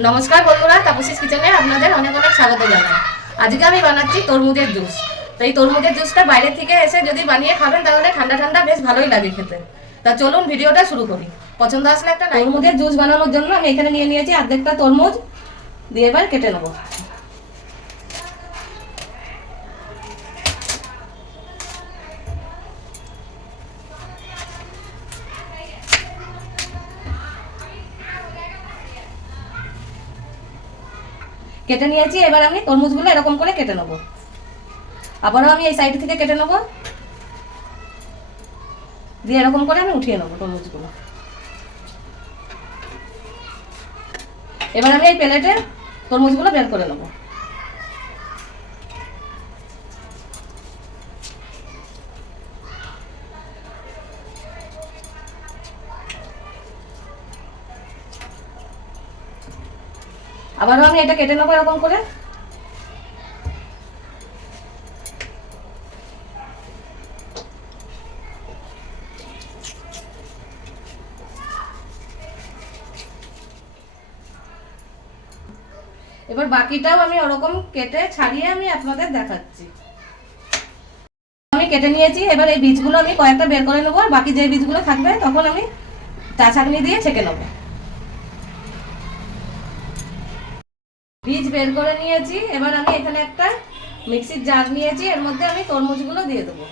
নমস্কার বন্ধুরা, তাপসিস কিচেনে আপনাদের অনেক অনেক স্বাগত জানাই। আজকে আমি বানাচ্ছি তরমুজের জুস। তো এই তরমুজের জুসটা বাইরে থেকে এসে যদি বানিয়ে খাবেন, তাহলে ঠান্ডা ঠান্ডা বেশ ভালোই লাগে খেতে। তা চলুন ভিডিওটা শুরু করি। পছন্দ আসলে একটা তরমুজের জুস বানানোর জন্য আমি এখানে নিয়ে নিয়েছি অর্ধেকটা তরমুজ। দিয়ে এবার কেটে নেব। কেটে নিয়েছি, এবার আমি তরমুজগুলো এরকম করে কেটে নেব। আবারও আমি এই সাইড থেকে কেটে নেব। দিয়ে এরকম করে আমি উঠিয়ে নেব তরমুজগুলো। এবার আমি এই প্লেটে তরমুজগুলো বের করে নেব। আবারও আমি এটা কেটে নেব এরকম করে। এবার বাকিটাও আমি ওরকম কেটে ছাড়িয়ে আমি আপনাদের দেখাচ্ছি। আমি কেটে নিয়েছি, এবার এই বীজগুলো আমি কয়েকটা বের করে নেব, আর বাকি যে বীজগুলো থাকবে তখন আমি চা ছাঁকনি দিয়ে ছেঁকে নেব। বীজ বের করে নিয়েছি। এবার আমি এখানে একটা মিক্সির জার নিয়েছি, এর মধ্যে আমি তরমুজগুলো দিয়ে দেবো।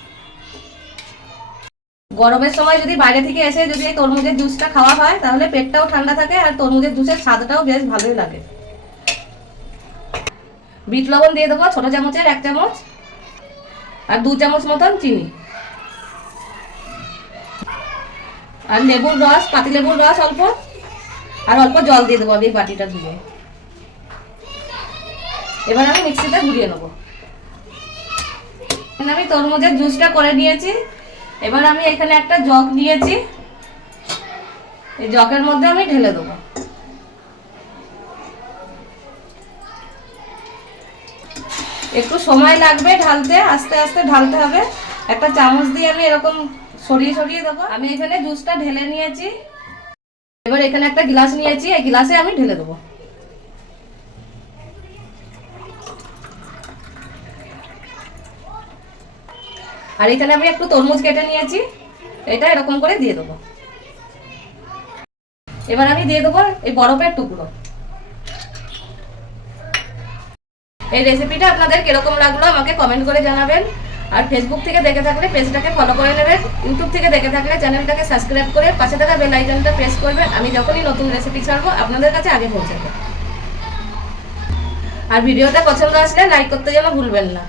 গরমের সময় যদি বাইরে থেকে এসে যদি এই তরমুজের জুসটা খাওয়া হয়, তাহলে পেটটাও ঠান্ডা থাকে আর তরমুজের জুসের স্বাদটাও বেশ ভালোই লাগে। বিট লবণ দিয়ে দেবো, ছোট চামচের এক চামচ আর দু চামচ মতন চিনি। আর লেবুর রস পাতি লেবুর রস অল্প, আর অল্প জল দিয়ে দেবো আমি বাটিটা ধুয়ে। এবার আমি মিক্সিতে ঘুরিয়ে নেব। আমি তরমুজের জুসটা করে নিয়েছি। এবার আমি এখানে একটা জগ নিয়েছি। এই জগের মধ্যে আমি ঢেলে দেবো। একটু সময় লাগবে ঢালতে, আস্তে আস্তে ঢালতে হবে। একটা চামচ দিয়ে আমি এরকম সরিয়ে সরিয়ে দেবো। আমি এখানে জুসটা ঢেলে নিয়েছি। এবার এখানে একটা গ্লাস নিয়েছি। এই গ্লাসে আমি ঢেলে দেবো। আর এখানে আমি একটু তরমুজ কেটে নিয়েছি। এটা এরকম করে দিয়ে দেবো। এবার আমি দিয়ে দেবো এই বরফের টুকরো। এই রেসিপিটা আপনাদের কীরকম লাগল আমাকে কমেন্ট করে জানাবেন। আর ফেসবুক থেকে দেখে থাকলে পেজটাকে ফলো করে নেবেন। ইউটিউব থেকে দেখে থাকলে চ্যানেলটাকে সাবস্ক্রাইব করে পাশে থাকা বেল আইকনটা প্রেস করবেন আমি যখনই নতুন রেসিপি ছাড়বো, আপনাদের কাছে আগে পৌঁছাবে। আর ভিডিওটা পছন্দ আসলে লাইক করতে যেন ভুলবেন না।